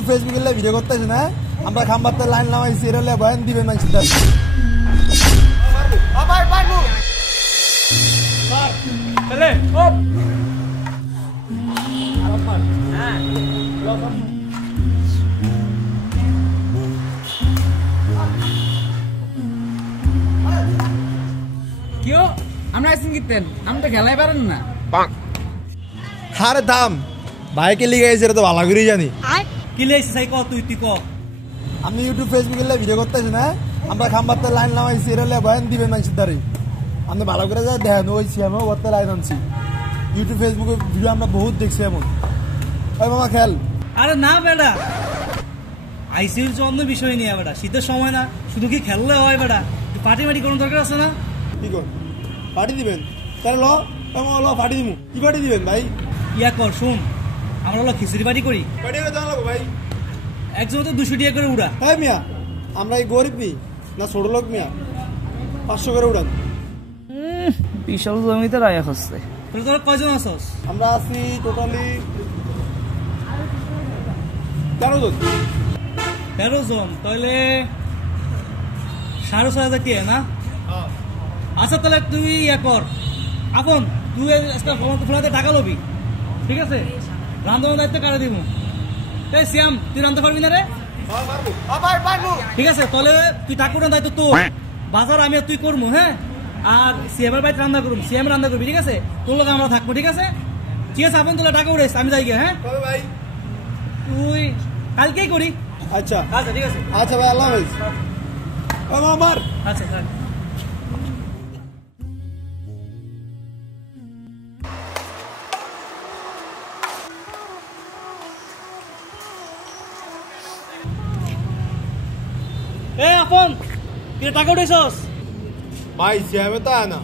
YouTube ফেসবুকে video করতেছি না, আমরা খাম্বাতে লাইন নামাইছি, এর হলে বয়ান দিবেন না সিদ্ধান্ত। কেউ আমরা আইসিন কিতেন, আমি তো খেলাই পারেন না। আরে থাম, বাইকে লিগে গেছে, এটা তো ভালো করেই জানি। কি লেগেছে সাই ক তুই ক। আমি ইউটিউব ফেসবুকে ভিডিও করতেছি না, আমরা খাম্বাতে লাইন নামাইছি, এর হলে বয়ান দিবেন না সিদ্ধান্ত। আপনি ভালো করে যা দেখেন, ওই সিএমও করতে লাইন আনছি। ইউটিউব ফেসবুকে ভিডিও আমরা বহুত দেখছি এমন। ওই মামা খেল। আরে না বেটা, আইসিইউর অন্য বিষয় নিয়ে বেটা, শীতের সময় না, শুধু কি খেললে হয় বেটা, পার্টি মাটি কোনো দরকার আছে না? কি কর পার্টি দিবেন? তাহলে ল পার্টি দিব। কি পার্টি দিবেন ভাই? ইয়া কর শুন, আমরা হলো খিচুড়ি পার্টি করি। পার্টি করে জানাবো ভাই, একজন তো 200 টাকা করে উড়া। হ্যাঁ মিয়া, আমরা এই গরিব নি না ছোট লোক মিয়া, 500 করে উড়ান। বিশাল জমিতে রায়া হচ্ছে। তোরা কয়জন আছস? আমরা আছি টোটালি 13 জন। 13 জন, তাহলে 6,500 টাকা না? আচ্ছা তাহলে তুই ইয়া কর, আপন তুই আজকে ফোনাতে টাকা লবি, ঠিক আছে? রান্নার দায়িত্ব কারে দিব? এই শ্যাম, তুই রান্না পারবি না রে? ঠিক আছে, তাহলে তুই টাকা দায়িত্ব তো বাজার আমি আর তুই করবো, হ্যাঁ? আর সিএমের বাড়িতে রান্না করবো, সিএম রান্না করবি, ঠিক আছে? তোর লোক আমরা থাকবো, ঠিক আছে? ঠিক আছে, আপন তোলা টাকা উড়াইস, আমি যাই গিয়ে, হ্যাঁ? ভাই তুই কালকেই করি। আচ্ছা আচ্ছা ঠিক আছে, আচ্ছা ভাই, আল্লাহ হাফেজ। আমার আচ্ছা থাক। এ আপন, তুই টাকা উঠাইছস? ভাই সিএমে তো আয় না,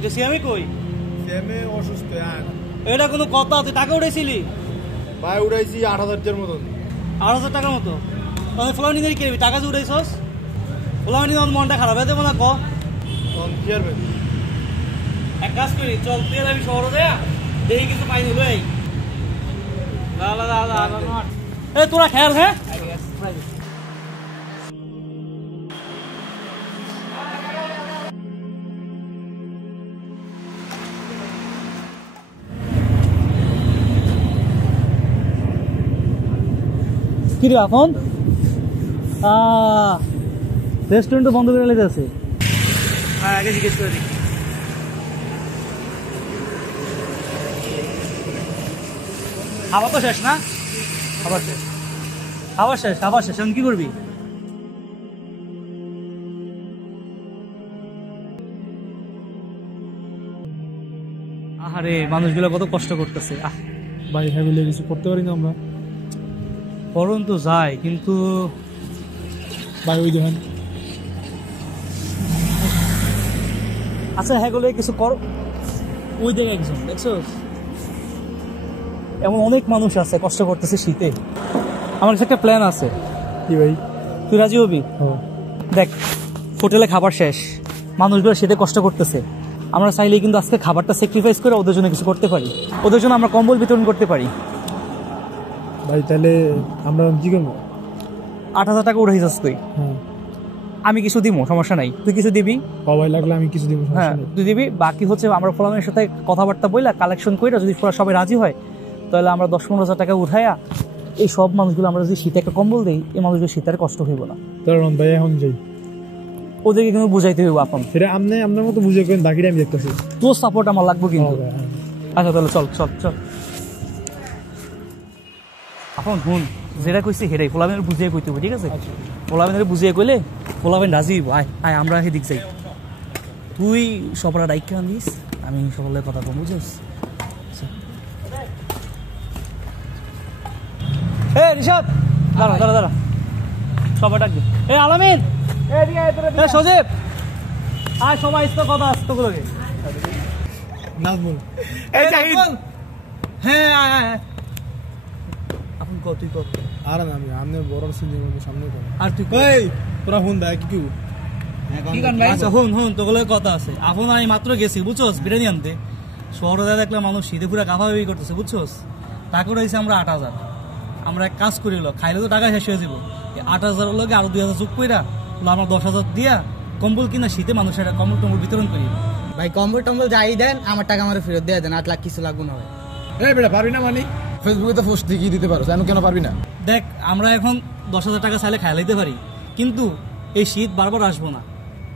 যে সিএমই কই? সিএমে অসুস্থ আয় না এটা কোনো কথা? তুই টাকা উঠাইছিলি? ভাই, উড়াইছি 8,000 মতন। 8,000 টাকার মতো। তাহলে ফ্লাওয়ার নিয়ে কি টাকা যে উঠাইছস? ফ্লাওয়ার নিয়ে মনটা খারাপ হয়ে দেবো না ক? কি আর ভাই, এক কাজ করি, চল তুই আর আমি শহরে দেয়া দেখি কিছু পাই নিল। এই তোরা খেয়াল, হ্যাঁ? কি রে এখন রেস্টুরেন্ট বন্ধ করে লেগে আছে। হ্যাঁ, আগে জিজ্ঞেস করে দিই। খাবার তো শেষ না? খাবার শেষ, খাবার শেষ, খাবার শেষ। এখন কি করবি? আরে মানুষগুলো কত কষ্ট করতেছে। ভাই হ্যাঁ বলে কিছু করতে পারি না আমরা। করুন তো যায়, কিন্তু ভাই ওই দেখেন, আচ্ছা হ্যাঁ গুলো কিছু কর। ওই দেখ একজন, দেখছো? এমন অনেক মানুষ আছে কষ্ট করতেছে শীতে। আমার কাছে একটা প্ল্যান আছে। কি ভাই? তুই রাজি হবি? দেখ, হোটেলে খাবার শেষ, মানুষগুলো শীতে কষ্ট করতেছে। আমরা চাইলে কিন্তু আজকে খাবারটা স্যাক্রিফাইস করে ওদের জন্য কিছু করতে পারি। ওদের জন্য আমরা কম্বল বিতরণ করতে পারি। ভাই তাহলে আমরা কি করবো? 8,000 টাকা উঠাইছিস তুই, আমি কিছু দিব, সমস্যা নাই। তুই কিছু দিবি? সবাই লাগলে আমি কিছু দিব, হ্যাঁ তুই দিবি। বাকি হচ্ছে আমরা ফলামের সাথে কথাবার্তা বইলা কালেকশন কইরা যদি সবাই রাজি হয়, তাহলে আমরা 10-15,000 টাকা উঠাইয়া এই সব মানুষগুলো আমরা যদি শীতে একটা কম্বল দিই, এই মানুষগুলো শীতের কষ্ট হইব না। কারণ ভাই এখন যাই, ওদেরকে কিন্তু বুঝাইতে হইব আপন। সেটা আপনি আপনার মতো বুঝে করেন, বাকিটা আমি দেখতেছি। তোর সাপোর্ট আমার লাগবে কিন্তু। আচ্ছা তাহলে চল চল চল। এখন হুন, যেটা কইছি সেটাই ফোলাবেনের বুঝিয়ে কইতে হবে, ঠিক আছে? ফোলাবেনের বুঝিয়ে কইলে ফোলাবেন রাজি হইব। আয় আয়, আমরা সেদিক যাই। তুই সবরা দায়িত্ব আনিস, আমি সকলের কথা কম, বুঝিস? এ ঋষভ, দাঁড়া দাঁড়া দাঁড়া, সবাই ডাকবি। এ আলামিন, এ সজীব, আয় সবাই তো কথা আসতো গুলোকে। নাজমুল, এই জাহিদ, হ্যাঁ আয় আয়। আপনি কত তুই কত? আর না আমি আমনে বড় সিনিয়র সামনে কর। আর তুই এই তোরা ফোন দা কি কি গান ভাই? আচ্ছা হুন হুন, তো গুলোর কথা আছে। আপন আমি মাত্র গেছি, বুঝছস, বিরিয়ানি আনতে। শহরে দেখলাম মানুষ শীতে পুরা কাভাবি করতেছে, বুঝছস? টাকা রয়েছে আমরা 8,000। আমরা এক কাজ করি খাইলে তো টাকা শেষ হয়ে যাবো 8,000 লগে আরো 2,000 যোগ কইরা আমরা 10,000 দিয়া কম্বল কিনা শীতে মানুষের কম্বল টম্বল বিতরণ করি। ভাই কম্বল টম্বল যাই দেন আমার টাকা আমার ফেরত দিয়ে দেন 8 লাখ কিছু লাগবে না ভাই। এই বেটা পারবি না মানে ফেসবুকে তো পোস্ট দিয়ে দিতে পারো জানো কেন পারবি না? দেখ আমরা এখন 10,000 টাকা চাইলে খাই লাইতে পারি, কিন্তু এই শীত বারবার আসবো না,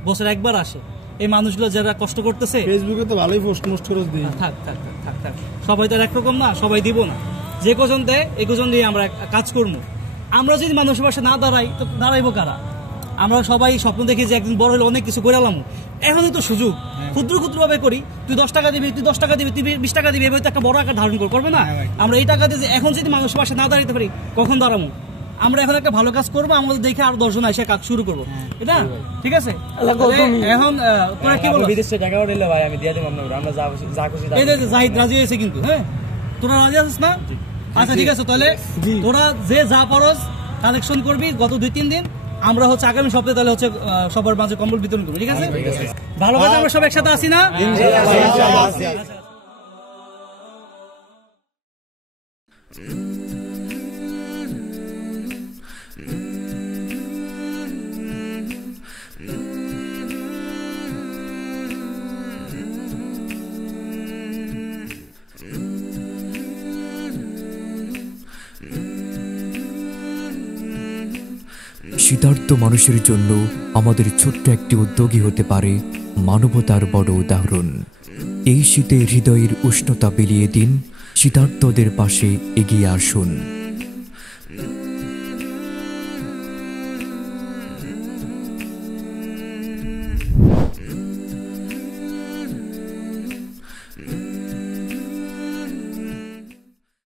বছর একবার আসে। এই মানুষগুলো যারা কষ্ট করতেছে ফেসবুকে তো ভালোই পোস্ট খরচ দিই। থাক থাক থাক থাক সবাই তো আর একরকম না, সবাই দিব না, যে কজন দেয় এই কজন দিয়ে আমরা কাজ করবো। আমরা যদি মানুষের পাশে না দাঁড়াই তো দাঁড়াইবো কারা? আমরা সবাই স্বপ্ন দেখি যে একদিন বড় হলে অনেক কিছু করে আলাম, এখনই তো সুযোগ, ক্ষুদ্র ক্ষুদ্র ভাবে করি। তুই 10 টাকা দিবি, তুই 10 টাকা দিবি, তুই 20 টাকা দিবি, এভাবে তো একটা বড় আকার ধারণ করবে না? আমরা এই টাকা দিয়ে এখন যদি মানুষের পাশে না দাঁড়াইতে পারি কখন দাঁড়াবো? আমরা এখন একটা ভালো কাজ করবো, আমাদের দেখে আরো 10 জন এসে কাজ শুরু করবো, এটা ঠিক আছে? এখন তোরা কি বলবো? বিদেশে টাকা উঠাইলে ভাই আমি দিয়ে দিব আপনাকে, আমরা যা খুশি এই যে জাহিদ রাজি হয়েছে কিন্তু, হ্যাঁ তোরা রাজি আছিস না? আচ্ছা ঠিক আছে, তাহলে তোরা যে যা পারস কালেকশন করবি গত 2-3 দিন, আমরা হচ্ছে আগামী সপ্তাহে তাহলে হচ্ছে সবার মাঝে কম্বল বিতরণ করবো, ঠিক আছে? ভালো কাজ আমরা সব একসাথে আসি না? শীতার্ত মানুষের জন্য আমাদের ছোট্ট একটি উদ্যোগী হতে পারে মানবতার বড় উদাহরণ। এই শীতে হৃদয়ের উষ্ণতা বিলিয়ে দিন, শীতার্তদের পাশে এগিয়ে আসুন।